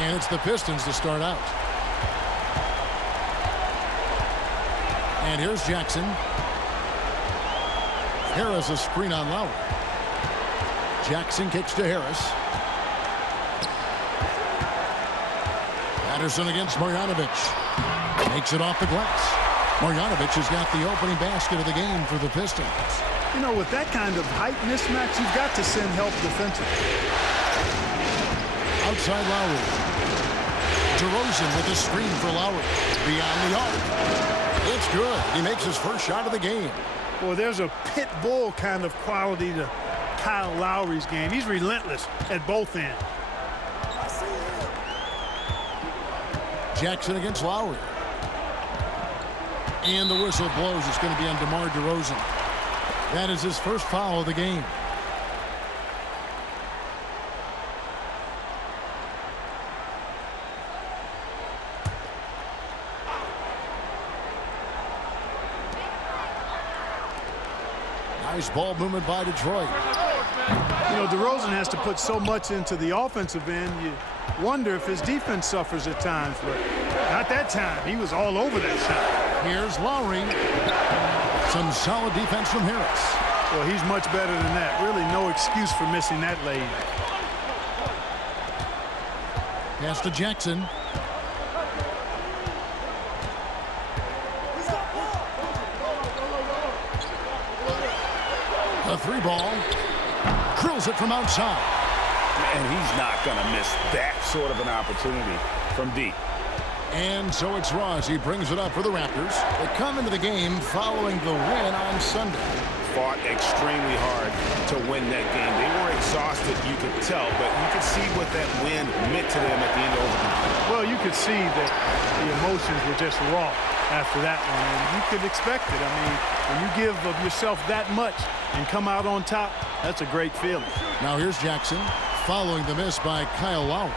And it's the Pistons to start out. And here's Jackson. Harris a screen on Lowry. Jackson kicks to Harris. Patterson against Marjanovic. Makes it off the glass. Marjanovic has got the opening basket of the game for the Pistons. You know, with that kind of height mismatch, you've got to send help defensively. Outside Lowry. DeRozan with a screen for Lowry. Beyond the arc. It's good. He makes his first shot of the game. Boy, there's a pit bull kind of quality to Kyle Lowry's game. He's relentless at both ends. Jackson against Lowry. And the whistle blows. It's going to be on DeMar DeRozan. That is his first foul of the game. Nice ball movement by Detroit. You know, DeRozan has to put so much into the offensive end. You wonder if his defense suffers at times, but not that time. He was all over that shot. Here's Lowry. Some solid defense from Harris. Well, he's much better than that. Really no excuse for missing that lane. Pass to Jackson. A three ball. Drills it from outside. And he's not going to miss that sort of an opportunity from deep. And so it's Ross. He brings it up for the Raptors. They come into the game following the win on Sunday. Fought extremely hard to win that game. They were exhausted, you could tell, but you could see what that win meant to them at the end of overtime. Well, you could see that the emotions were just raw after that one, and you could expect it. I mean, when you give of yourself that much and come out on top, that's a great feeling. Now here's Jackson following the miss by Kyle Lowry.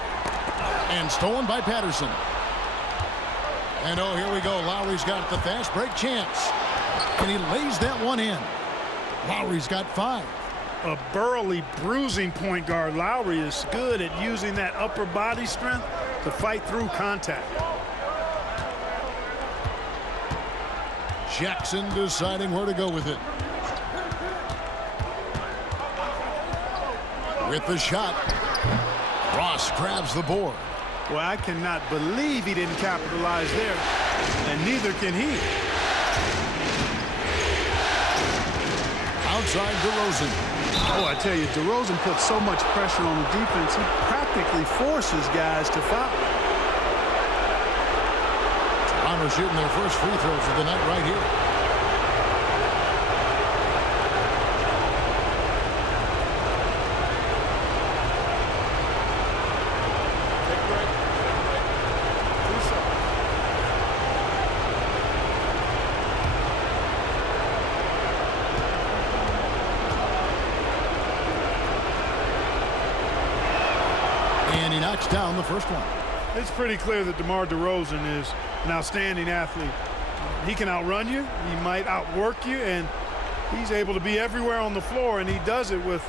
And stolen by Patterson. And oh, here we go. Lowry's got the fast break chance. And he lays that one in. Lowry's got 5. A burly, bruising point guard. Lowry is good at using that upper body strength to fight through contact. Jackson deciding where to go with it. With the shot, Ross grabs the board. Well, I cannot believe he didn't capitalize there, and neither can he. Outside DeRozan. Oh, I tell you, DeRozan puts so much pressure on the defense, he practically forces guys to foul. Toronto shooting their first free throws of the night right here. And he knocks down the first one. It's pretty clear that DeMar DeRozan is an outstanding athlete. He can outrun you, he might outwork you, and he's able to be everywhere on the floor, and he does it with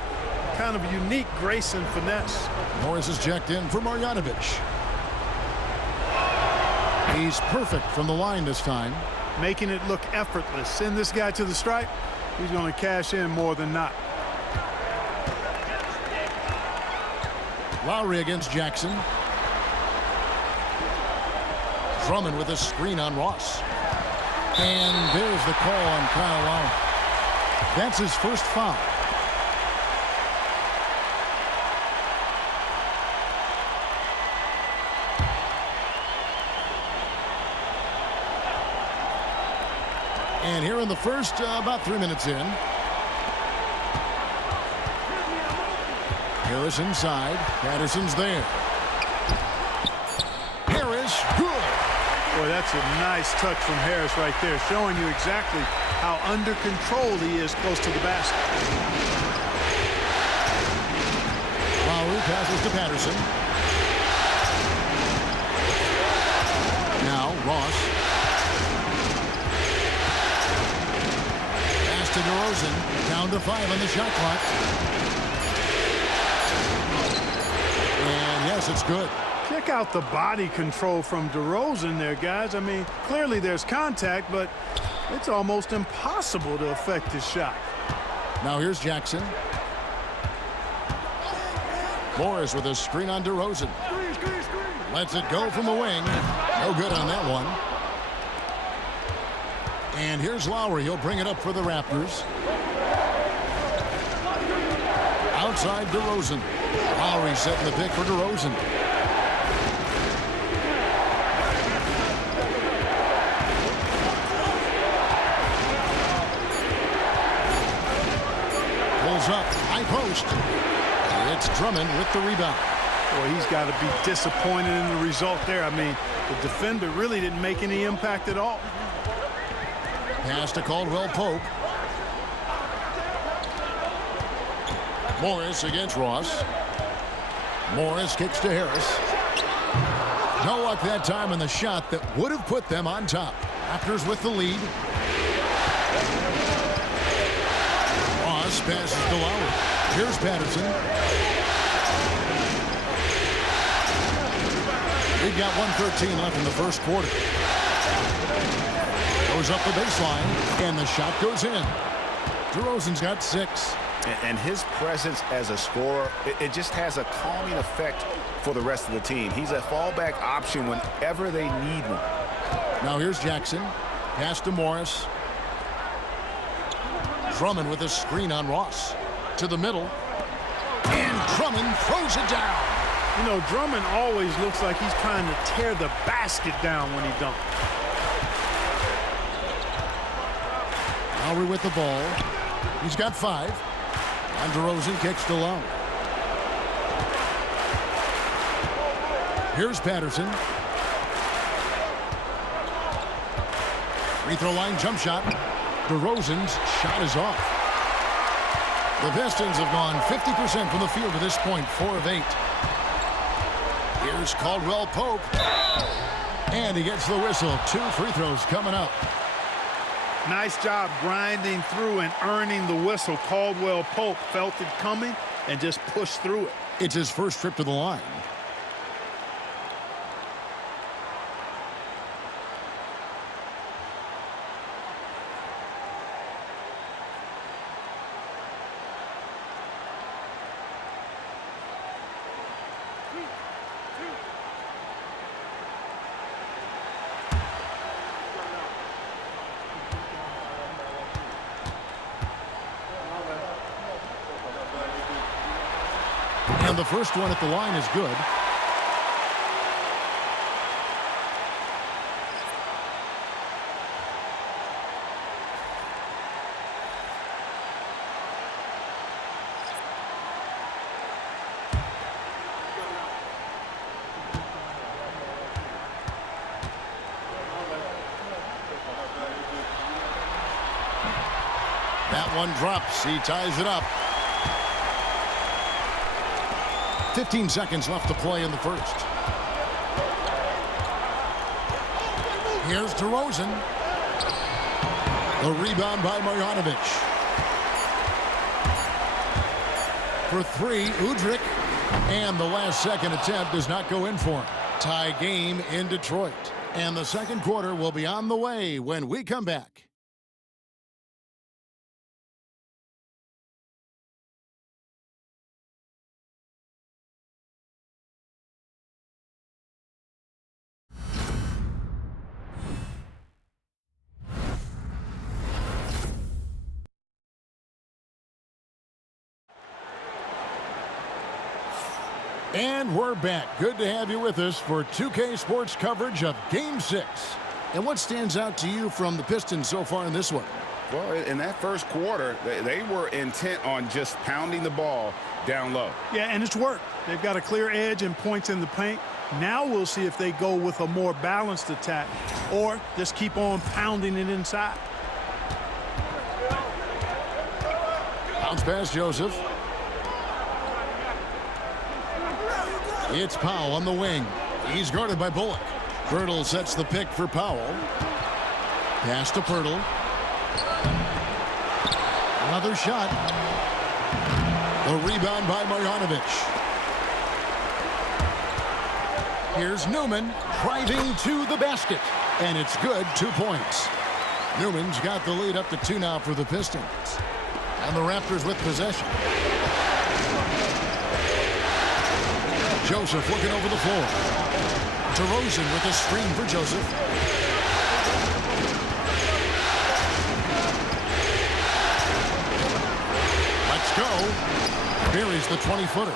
kind of unique grace and finesse. Morris is checked in for Marjanovic. He's perfect from the line this time. Making it look effortless. Send this guy to the stripe, he's going to cash in more than not. Lowry against Jackson. Drummond with a screen on Ross. And there's the call on Kyle Lowry. That's his first foul. And here in the first, about 3 minutes in. Harris inside. Patterson's there. Harris, good. Boy, that's a nice touch from Harris right there, showing you exactly how under control he is close to the basket. Lowry passes to Patterson. Now Ross. Pass to DeRozan. Down to 5 on the shot clock. And yes, it's good. Check out the body control from DeRozan there, guys. I mean, clearly there's contact, but it's almost impossible to affect his shot. Now here's Jackson. Morris with a screen on DeRozan. Lets it go from the wing. No good on that one. And here's Lowry. He'll bring it up for the Raptors. Outside DeRozan. Lowry setting the pick for DeRozan. Pulls up. High post. It's Drummond with the rebound. Boy, he's got to be disappointed in the result there. I mean, the defender really didn't make any impact at all. Pass to Caldwell Pope. Morris against Ross. Morris kicks to Harris. No luck that time on the shot that would have put them on top. Raptors with the lead. Ross passes to Lowry. Here's Patterson. We've got 1:13 left in the first quarter. Goes up the baseline, and the shot goes in. DeRozan's got 6. And his presence as a scorer, it just has a calming effect for the rest of the team. He's a fallback option whenever they need one. Now here's Jackson. Pass to Morris. Drummond with a screen on Ross. To the middle. And Drummond throws it down. You know, Drummond always looks like he's trying to tear the basket down when he dunks. Lowry with the ball. He's got 5. And DeRozan kicks to Lowry. Here's Patterson. Free throw line jump shot. DeRozan's shot is off. The Pistons have gone 50% from the field to this point, 4 of 8. Here's Caldwell Pope. And he gets the whistle. 2 free throws coming up. Nice job grinding through and earning the whistle. Caldwell Pope felt it coming and just pushed through it. It's his first trip to the line. And the first one at the line is good. That one drops. He ties it up. 15 seconds left to play in the first. Here's DeRozan. The rebound by Marjanovic. For 3, Udrih. And the last second attempt does not go in for him. Tie game in Detroit. And the second quarter will be on the way when we come back. And we're back. Good to have you with us for 2K Sports coverage of Game 6. And what stands out to you from the Pistons so far in this one? Well, in that first quarter, they were intent on just pounding the ball down low. Yeah, and it's worked. They've got a clear edge and points in the paint. Now we'll see if they go with a more balanced attack or just keep on pounding it inside. Bounce pass, Joseph. It's Powell on the wing. He's guarded by Bullock. Pirtle sets the pick for Powell. Pass to Pirtle. Another shot. The rebound by Marjanovic. Here's Newman driving to the basket. And it's good, 2 points. Newman's got the lead up to 2 now for the Pistons. And the Raptors with possession. Joseph looking over the floor. DeRozan with a screen for Joseph. Let's go. Buries the 20-footer.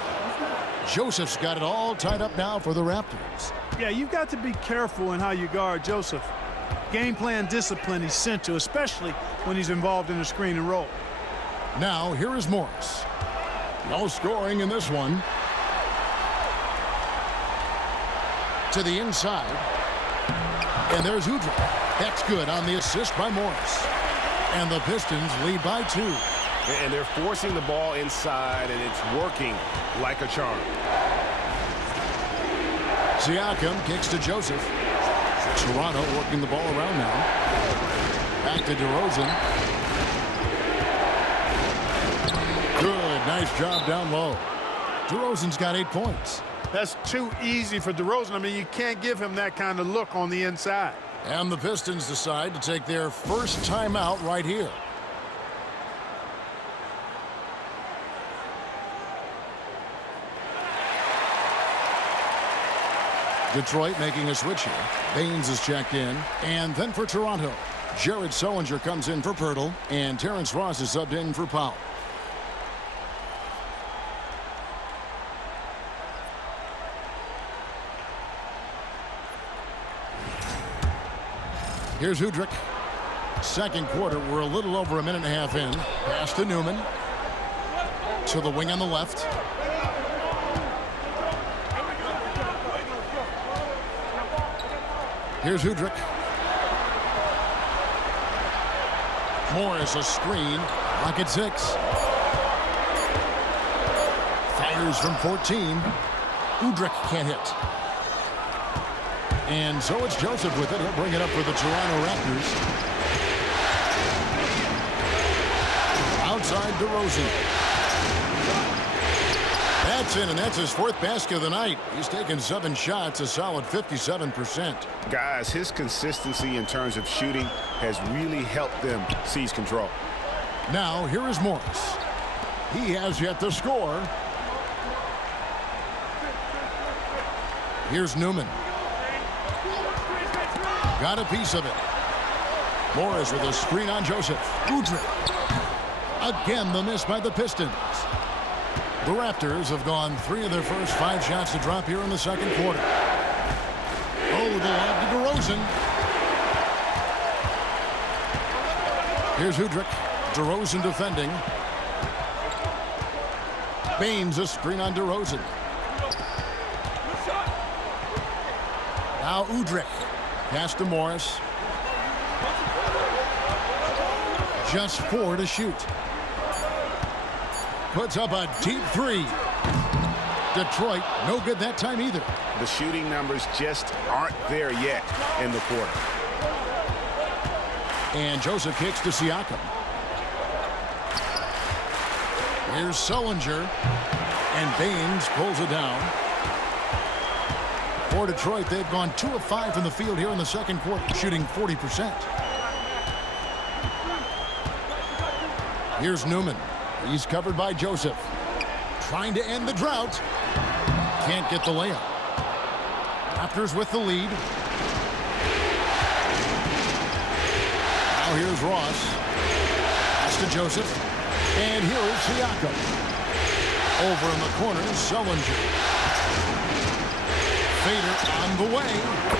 Joseph's got it all tied up now for the Raptors. Yeah, you've got to be careful in how you guard Joseph. Game plan discipline essential, especially when he's involved in a screen and roll. Now, here is Morris. No scoring in this one. To the inside. And there's Udrih. That's good on the assist by Morris. And the Pistons lead by 2. And they're forcing the ball inside, and it's working like a charm. Siakam kicks to Joseph. Toronto working the ball around now. Back to DeRozan. Good, nice job down low. DeRozan's got 8 points. That's too easy for DeRozan. I mean, you can't give him that kind of look on the inside. And the Pistons decide to take their first timeout right here. Detroit making a switch here. Baines is checked in. And then for Toronto, Jared Sullinger comes in for Pirtle. And Terrence Ross is subbed in for Powell. Here's Udrih. Second quarter, we're a little over a minute and a half in. Pass to Newman. To the wing on the left. Here's Udrih. Morris a screen. Rocket 6. Fires from 14. Udrih can't hit. And so it's Joseph with it. He'll bring it up for the Toronto Raptors. Outside DeRozan. That's in, and that's his 4th basket of the night. He's taken 7 shots, a solid 57%. Guys, his consistency in terms of shooting has really helped them seize control. Now, here is Morris. He has yet to score. Here's Newman. Got a piece of it. Morris with a screen on Joseph. Udrih. Again, the miss by the Pistons. The Raptors have gone 3 of their first 5 shots to drop here in the second quarter. Oh, the lob to DeRozan. Here's Udrih. DeRozan defending. Baines a screen on DeRozan. Now Udrih. Pass to Morris. Just 4 to shoot. Puts up a deep 3. Detroit, no good that time either. The shooting numbers just aren't there yet in the quarter. And Joseph kicks to Siakam. Here's Sullinger. And Baines pulls it down. For Detroit, they've gone 2 of 5 from the field here in the second quarter, shooting 40%. Here's Newman. He's covered by Joseph. Trying to end the drought. Can't get the layup. Raptors with the lead. Now here's Ross. Pass to Joseph. And here is Siakam. Over in the corner, Sullinger. Fader on the way.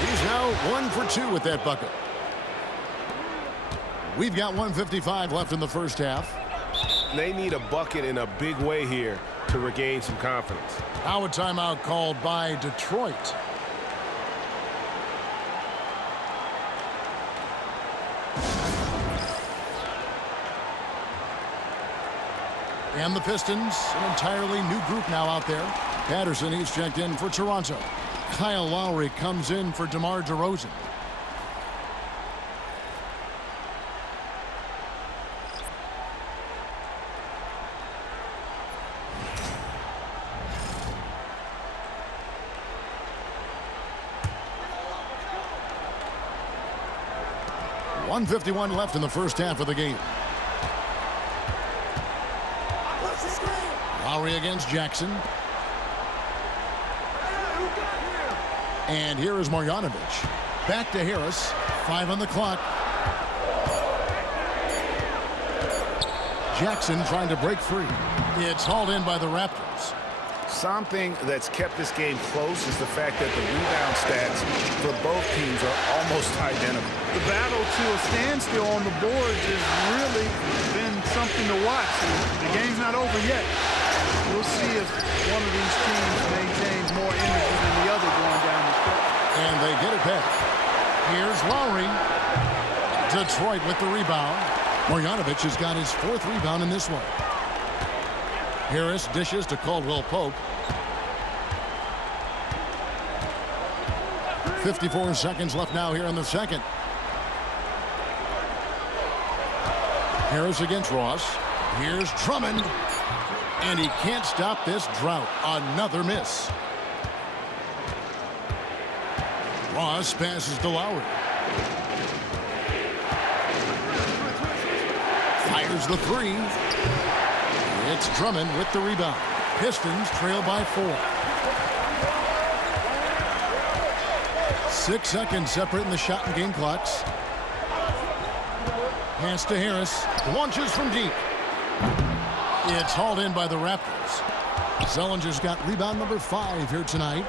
He's now 1 for 2 with that bucket. We've got 1:55 left in the first half. They need a bucket in a big way here to regain some confidence. Now a timeout called by Detroit. And the Pistons, an entirely new group now out there. Patterson, he's checked in for Toronto. Kyle Lowry comes in for DeMar DeRozan. 1:51 left in the first half of the game. Lowry against Jackson. And here is Marjanovic. Back to Harris. 5 on the clock. Jackson trying to break free. It's hauled in by the Raptors. Something that's kept this game close is the fact that the rebound stats for both teams are almost identical. The battle to a standstill on the boards has really been something to watch. The game's not over yet. We'll see if one of these teams maintains more energy than the other going down the stretch. And they get it back. Here's Lowry. Detroit with the rebound. Marjanovic has got his 4th rebound in this one. Harris dishes to Caldwell Pope. 54 seconds left now here in the second. Harris against Ross. Here's Drummond. And he can't stop this drought. Another miss. Ross passes to Lowry. Fires the 3. It's Drummond with the rebound. Pistons trail by 4. 6 seconds separating the shot and game clocks. Pass to Harris. Launches from deep. It's hauled in by the Raptors. Zellinger's got rebound number 5 here tonight.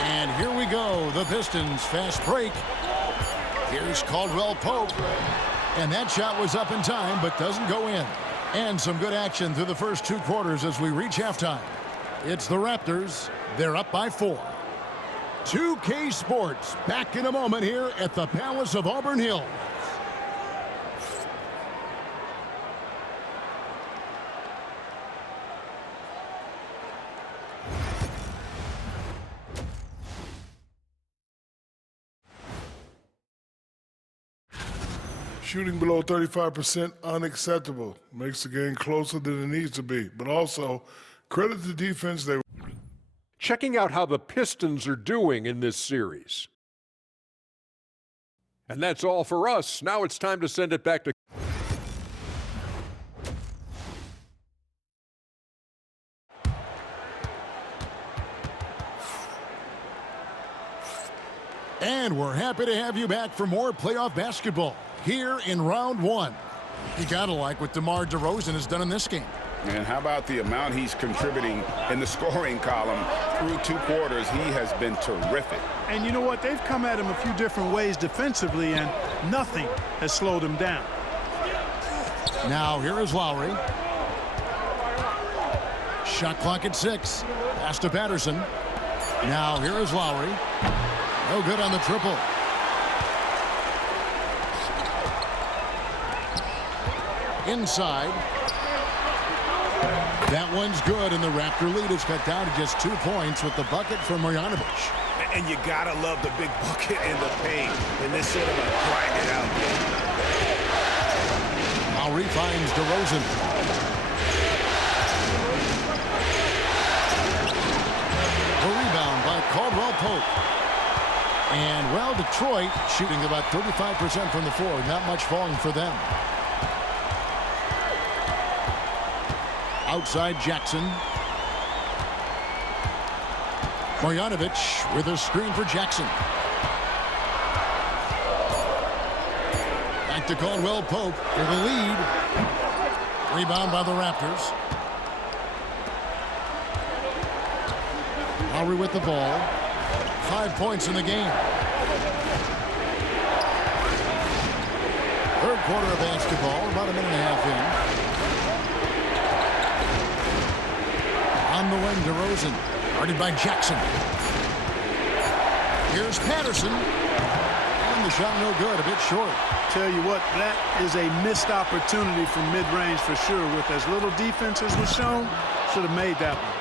And here we go. The Pistons fast break. Here's Caldwell Pope. And that shot was up in time, but doesn't go in. And some good action through the first 2 quarters as we reach halftime. It's the Raptors. They're up by 4. 2K Sports back in a moment here at the Palace of Auburn Hills. Shooting below 35% unacceptable. Makes the game closer than it needs to be. But also, credit the defense. Checking out how the Pistons are doing in this series. And that's all for us. Now it's time to send it back to... And we're happy to have you back for more playoff basketball here in round 1. You gotta like what DeMar DeRozan has done in this game. And how about the amount he's contributing in the scoring column through 2 quarters? He has been terrific. And you know what? They've come at him a few different ways defensively, and nothing has slowed him down. Now here is Lowry. Shot clock at 6. Pass to Patterson. Now here is Lowry. No good on the triple. Inside. That one's good, and the Raptor lead is cut down to just 2 points with the bucket from Marjanovic. And you gotta love the big bucket in the paint in this sort of a grind it out game. Lowry finds DeRozan. The rebound by Caldwell Pope. And, well, Detroit shooting about 35% from the floor. Not much falling for them. Outside Jackson. Marjanovic with a screen for Jackson. Back to Caldwell Pope for the lead. Rebound by the Raptors. Lowry with the ball. 5 points in the game. Third quarter of basketball, about a minute and a half in. On the wing, DeRozan, guarded by Jackson. Here's Patterson. And the shot no good, a bit short. Tell you what, that is a missed opportunity from mid-range for sure. With as little defense as was shown, should have made that one.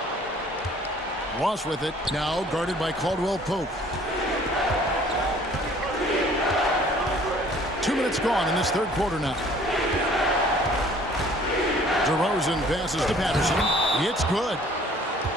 Ross with it, now guarded by Caldwell Pope. 2 minutes gone in this third quarter now. DeRozan passes to Patterson. It's good.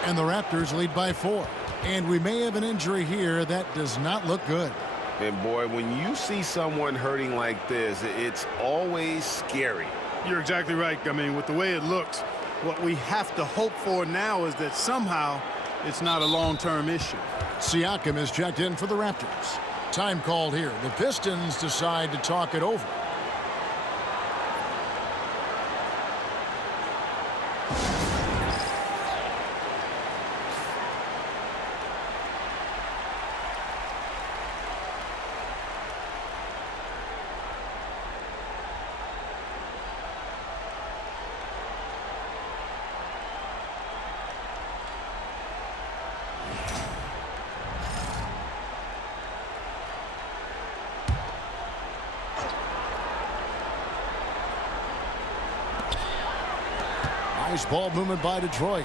And the Raptors lead by 4. And we may have an injury here that does not look good. And boy, when you see someone hurting like this, it's always scary. You're exactly right. I mean, with the way it looks, what we have to hope for now is that somehow it's not a long-term issue. Siakam is checked in for the Raptors. Time called here. The Pistons decide to talk it over. Nice ball movement by Detroit.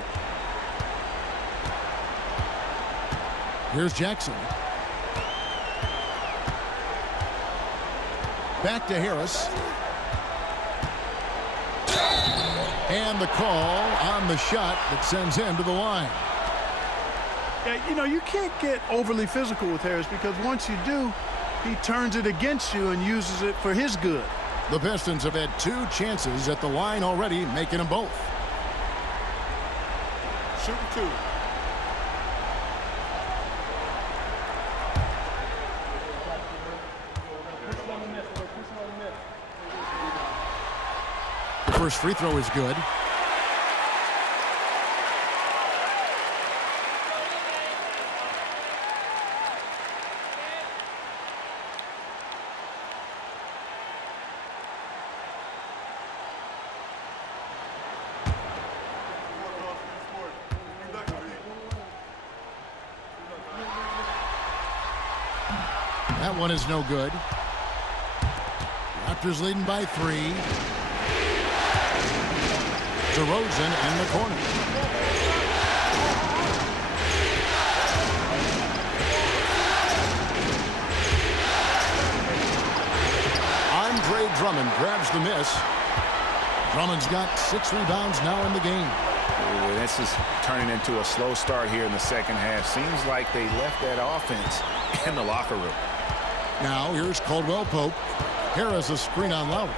Here's Jackson. Back to Harris. And the call on the shot that sends him to the line. Yeah, you know, you can't get overly physical with Harris because once you do, he turns it against you and uses it for his good. The Pistons have had 2 chances at the line already, making them both. Shooting 2. The first free throw is good. That one is no good. Raptors leading by 3. DeRozan in the corner. Andre Drummond grabs the miss. Drummond's got 6 rebounds now in the game. Ooh, this is turning into a slow start here in the second half. Seems like they left that offense in the locker room. Now here's Caldwell Pope. Harris a screen on Lowry.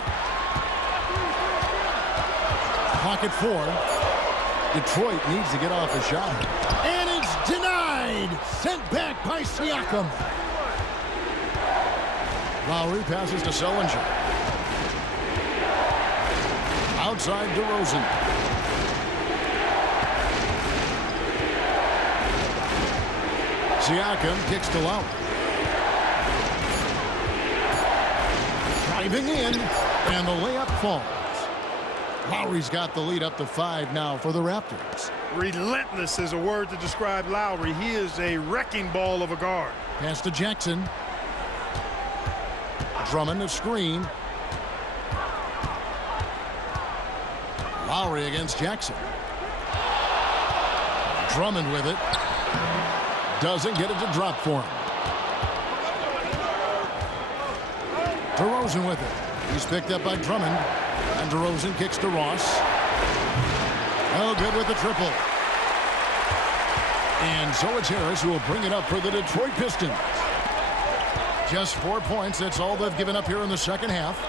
Pocket 4. Detroit needs to get off a shot. And it's denied. Sent back by Siakam. Lowry passes to Sullinger. Outside DeRozan. Siakam kicks to Lowry. Driving in, and the layup falls. Lowry's got the lead up to 5 now for the Raptors. Relentless is a word to describe Lowry. He is a wrecking ball of a guard. Pass to Jackson. Drummond a screen. Lowry against Jackson. Drummond with it. Doesn't get it to drop for him. DeRozan with it. He's picked up by Drummond. And DeRozan kicks to Ross. Oh, good with the triple. And so it's Harris who will bring it up for the Detroit Pistons. Just 4 points. That's all they've given up here in the second half.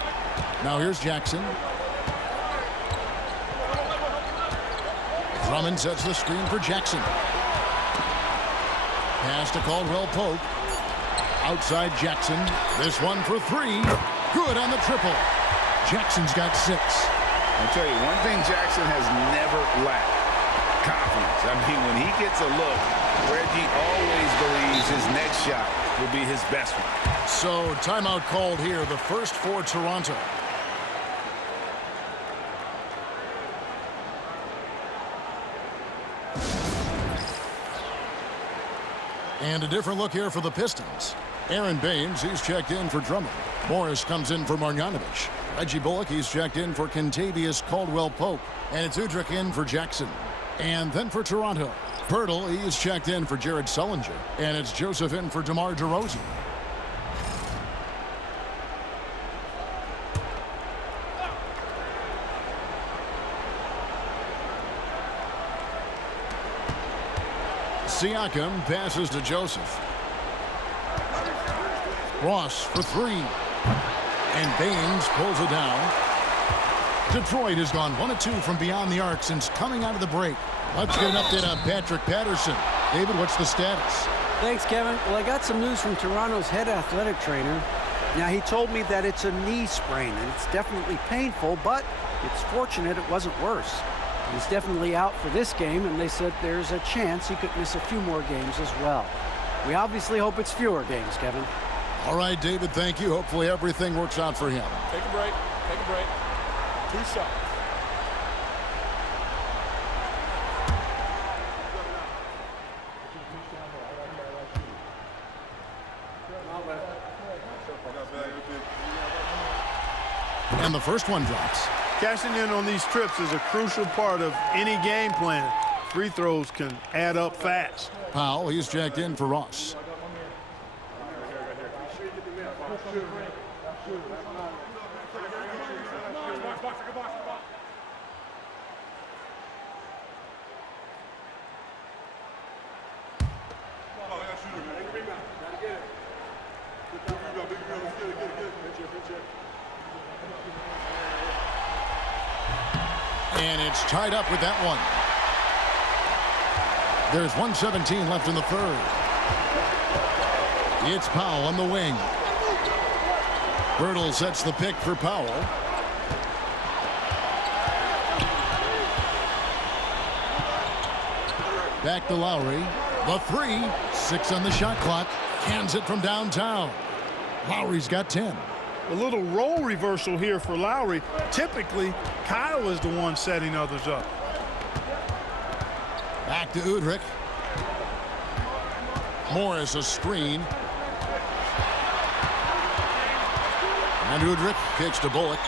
Now here's Jackson. Drummond sets the screen for Jackson. Pass to Caldwell Pope. Outside Jackson. This one for 3. Good on the triple. Jackson's got 6. I'll tell you, one thing Jackson has never lacked: confidence. I mean, when he gets a look, Reggie always believes his next shot will be his best one. So, timeout called here, the first for Toronto. And a different look here for the Pistons. Aaron Baines, he's checked in for Drummond. Morris comes in for Marjanovic. Reggie Bullock, he's checked in for Kentavious Caldwell-Pope. And it's Udrich in for Jackson. And then for Toronto, Pirtle, he's checked in for Jared Sullinger. And it's Joseph in for DeMar DeRozan. Siakam passes to Joseph. Ross for three. And Baines pulls it down. Detroit has gone 1 of 2 from beyond the arc since coming out of the break. Let's get an update on Patrick Patterson. David, what's the status? Thanks, Kevin. Well, I got some news from Toronto's head athletic trainer. Now, he told me that it's a knee sprain, and it's definitely painful, but it's fortunate it wasn't worse. He's definitely out for this game, and they said there's a chance he could miss a few more games as well. We obviously hope it's fewer games, Kevin. All right, David, thank you. Hopefully everything works out for him. Take a break. Take a break. 2 shots. And the first one drops. Cashing in on these trips is a crucial part of any game plan. Free throws can add up fast. Powell, he's jacked in for Ross. And it's tied up with that one. There's 1:17 left in the third. It's Powell on the wing. Bertle sets the pick for Powell. Back to Lowry. The three. 6 on the shot clock. Cans it from downtown. Lowry's got 10. A little role reversal here for Lowry. Typically, Kyle is the one setting others up. Back to Udrich. Morris a screen. And Udrich kicks to Bullock.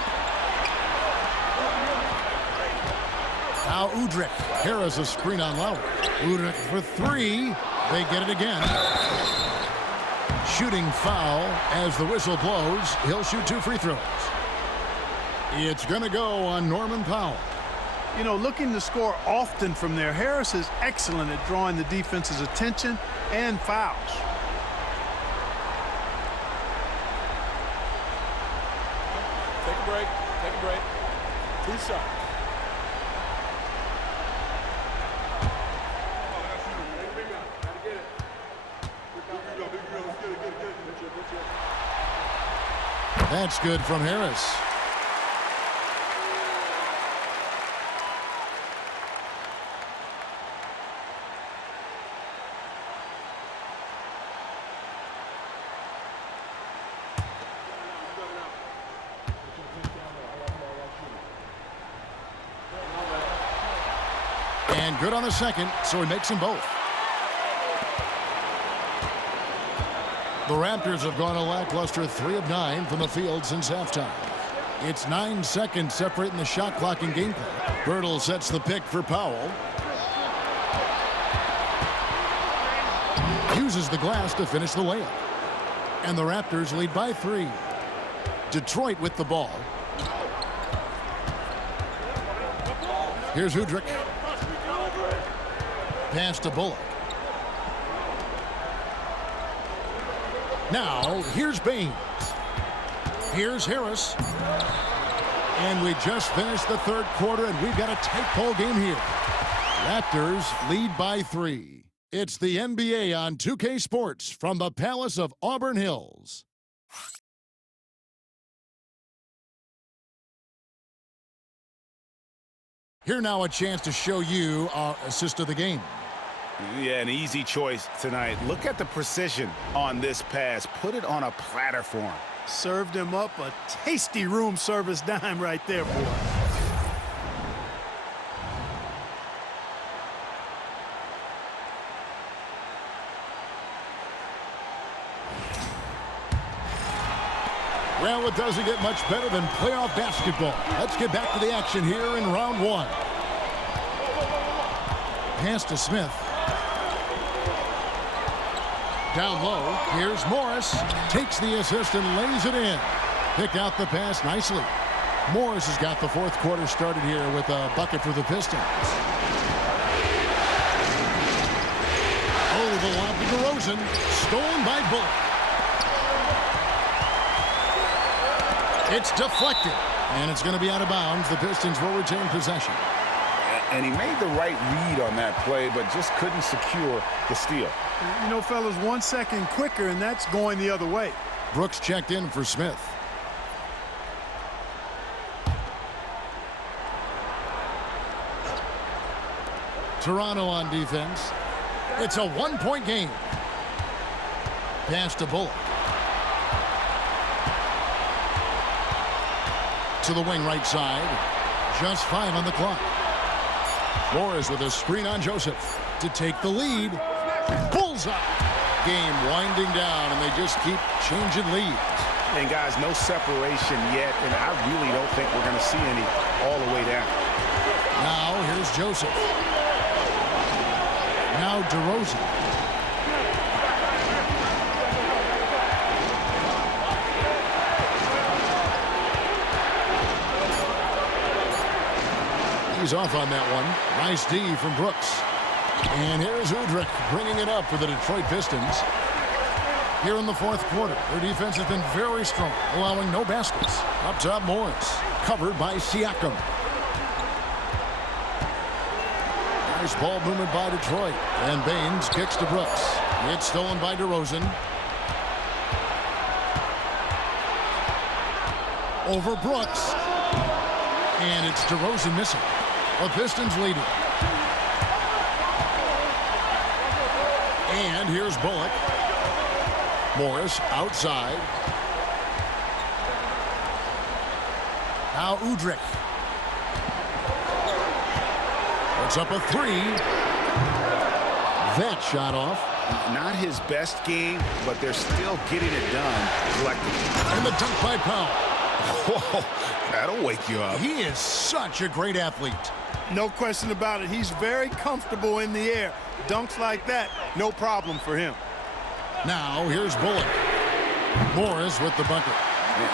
Now Udrich. Harris a screen on Lowry. Udrich for three. They get it again. Shooting foul as the whistle blows. He'll shoot 2 free throws. It's going to go on Norman Powell. You know, looking to score often from there. Harris is excellent at drawing the defense's attention and fouls. Take a break. Take a break. 2 shots. That's good from Harris. And good on the second, so he makes them both. The Raptors have gone a lackluster 3 of 9 from the field since halftime. It's 9 seconds separating the shot clock and gameplay. Bertle sets the pick for Powell. Uses the glass to finish the layup. And the Raptors lead by 3. Detroit with the ball. Here's Udrich. Pass to Bullock. Now, here's Baines. Here's Harris. And we just finished the third quarter, and we've got a tight ball game here. Raptors lead by 3. It's the NBA on 2K Sports from the Palace of Auburn Hills. Here now a chance to show you our assist of the game. Yeah, an easy choice tonight. Look at the precision on this pass. Put it on a platter for him. Served him up a tasty room service dime right there, boy. Well, it doesn't get much better than playoff basketball. Let's get back to the action here in round 1. Pass to Smith. Down low, here's Morris. Takes the assist and lays it in. Picked out the pass nicely. Morris has got the fourth quarter started here with a bucket for the Pistons. DeRozan, stolen by Bullock. It's deflected, and it's going to be out of bounds. The Pistons will retain possession. And he made the right read on that play, but just couldn't secure the steal. You know, fellas, 1 second quicker, and that's going the other way. Brooks checked in for Smith. Toronto on defense. It's a one-point game. Pass to Bullock. To the wing right side. Just 5 on the clock. Morris with a screen on Joseph to take the lead. Bullseye. Game winding down, and they just keep changing leads. And guys, no separation yet, and I really don't think we're going to see any all the way down. Now here's Joseph. Now DeRozan. He's off on that one. Nice D from Brooks. And here's Udrich bringing it up for the Detroit Pistons. Here in the fourth quarter, their defense has been very strong, allowing no baskets. Up top, Morris, covered by Siakam. Nice ball movement by Detroit. And Baines kicks to Brooks. It's stolen by DeRozan. Over Brooks. And it's DeRozan missing. The Pistons leading. And here's Bullock. Morris outside. Now Udrich. Puts up a 3. That shot off. Not his best game, but they're still getting it done collectively. And the dunk by Powell. Whoa, that'll wake you up. He is such a great athlete. No question about it. He's very comfortable in the air. Dunks like that, no problem for him. Now here's Bullock. Morris with the bucket.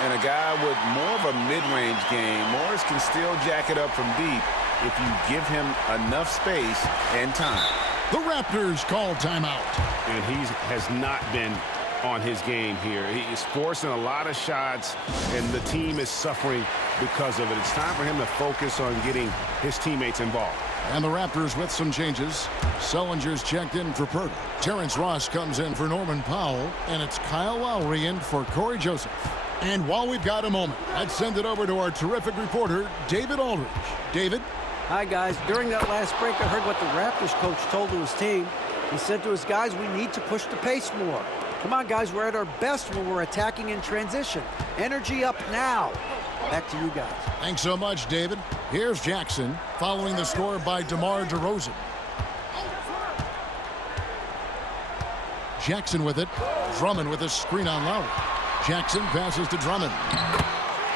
And a guy with more of a mid-range game, Morris can still jack it up from deep if you give him enough space and time. The Raptors call timeout. And he has not been on his game here. He is forcing a lot of shots, and the team is suffering because of it. It's time for him to focus on getting his teammates involved. And the Raptors with some changes. Sullinger's checked in for Purdy. Terrence Ross comes in for Norman Powell. And it's Kyle Lowry in for Corey Joseph. And while we've got a moment, let's send it over to our terrific reporter, David Aldridge. David? Hi, guys. During that last break, I heard what the Raptors coach told to his team. He said to his guys, we need to push the pace more. Come on, guys. We're at our best when we're attacking in transition. Energy up now. Back to you guys. Thanks so much, David. Here's Jackson, following the score by DeMar DeRozan. Jackson with it. Drummond with a screen on Lowry. Jackson passes to Drummond.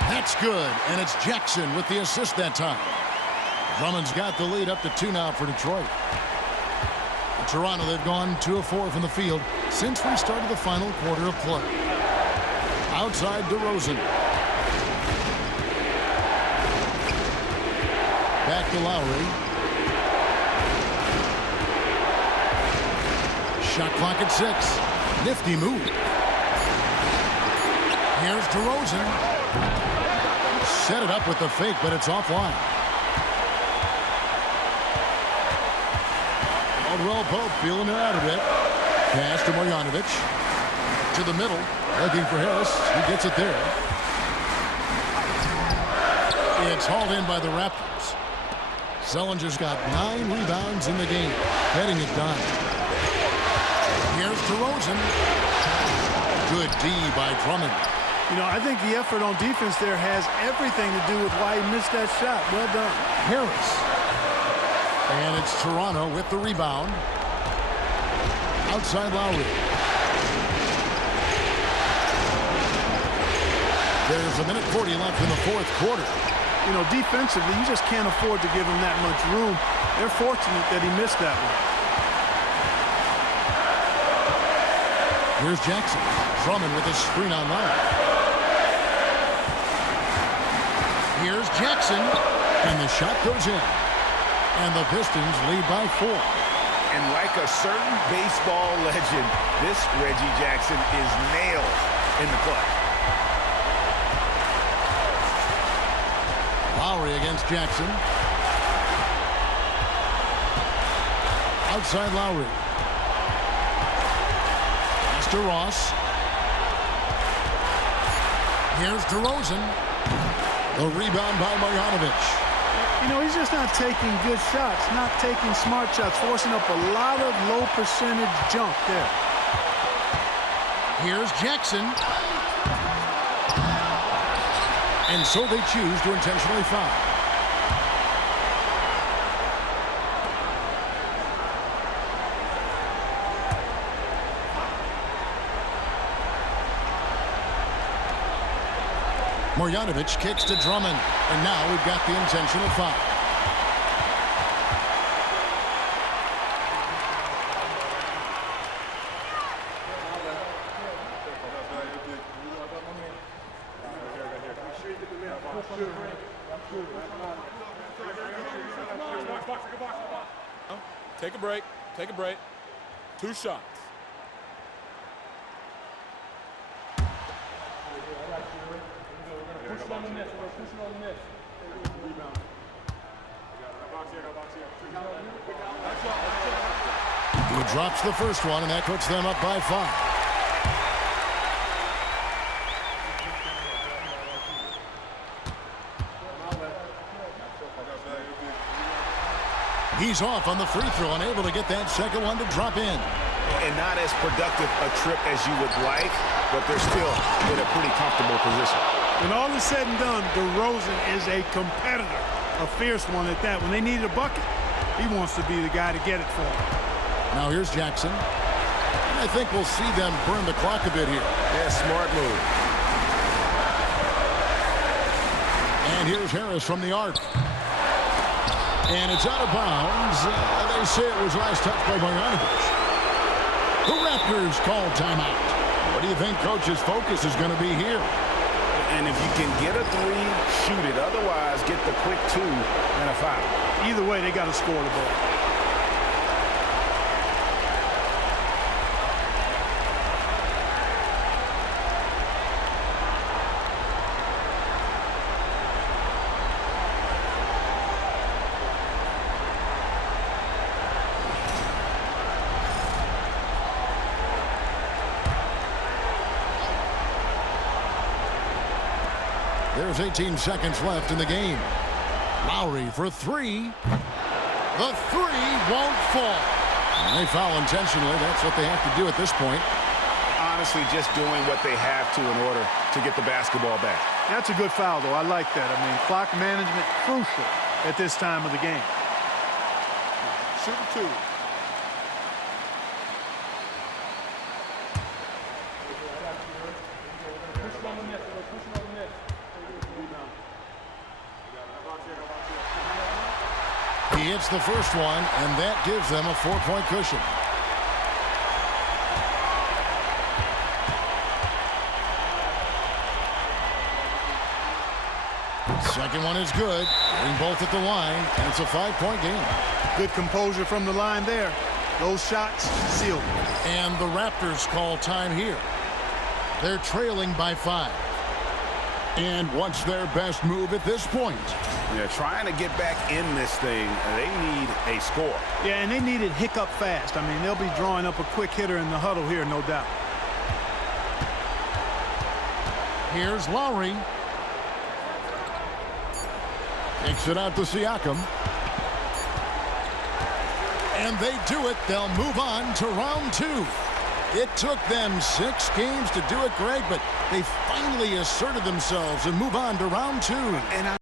That's good, and it's Jackson with the assist that time. Drummond's got the lead up to 2 now for Detroit. In Toronto, they've gone 2 of 4 from the field since we started the final quarter of play. Outside DeRozan. Back to Lowry. Shot clock at 6. Nifty move. Here's DeRozan. Set it up with the fake, but it's offline. Caldwell Pope feeling it out a bit. Pass to Marjanovic. To the middle. Looking for Harris. He gets it there. It's hauled in by the Raptors. Sullinger's got 9 rebounds in the game. Getting it done. Here's DeRozan. Good D by Drummond. You know, I think the effort on defense there has everything to do with why he missed that shot. Well done. Harris. And it's Toronto with the rebound. Outside Lowry. There's 1:40 left in the fourth quarter. You know, defensively, you just can't afford to give him that much room. They're fortunate that he missed that one. Here's Jackson. Drummond with a screen on Lowry. Here's Jackson. And the shot goes in. And the Pistons lead by 4. And like a certain baseball legend, this Reggie Jackson is nailed in the clutch. Lowry against Jackson. Outside Lowry. Mr. Ross. Here's DeRozan. The rebound by Marjanovic. You know, he's just not taking good shots, not taking smart shots, forcing up a lot of low percentage jump there. Here's Jackson. And so they choose to intentionally foul. Marjanovic kicks to Drummond, and now we've got the intentional foul. Take a break. Take a break. 2 shots. He drops the first one, and that puts them up by 5. He's off on the free throw, unable to get that second one to drop in. And not as productive a trip as you would like, but they're still in a pretty comfortable position. When all is said and done, DeRozan is a competitor, a fierce one at that. When they need a bucket, he wants to be the guy to get it for them. Now here's Jackson. And I think we'll see them burn the clock a bit here. Yeah, smart move. And here's Harris from the arc. And it's out of bounds. They say it was last touched by Marjanovic. The Raptors call timeout. What do you think Coach's focus is going to be here? And if you can get a 3, shoot it. Otherwise, get the quick 2 and a foul. Either way, they got to score the ball. There's 18 seconds left in the game. Lowry for 3. The 3 won't fall. And they foul intentionally. That's what they have to do at this point. Honestly, just doing what they have to in order to get the basketball back. That's a good foul, though. I like that. I mean, clock management crucial at this time of the game. Shoot 2. He hits the first one, and that gives them a 4-point cushion. Second one is good. Getting both at the line, and it's a 5-point game. Good composure from the line there. Those shots sealed. And the Raptors call time here. They're trailing by 5. And what's their best move at this point? Yeah, trying to get back in this thing, they need a score. Yeah, and they need it hiccup fast. I mean, they'll be drawing up a quick hitter in the huddle here, no doubt. Here's Lowry. Kicks it out to Siakam. And they do it. They'll move on to round 2. It took them 6 games to do it, Greg, but they finally asserted themselves and move on to round 2. And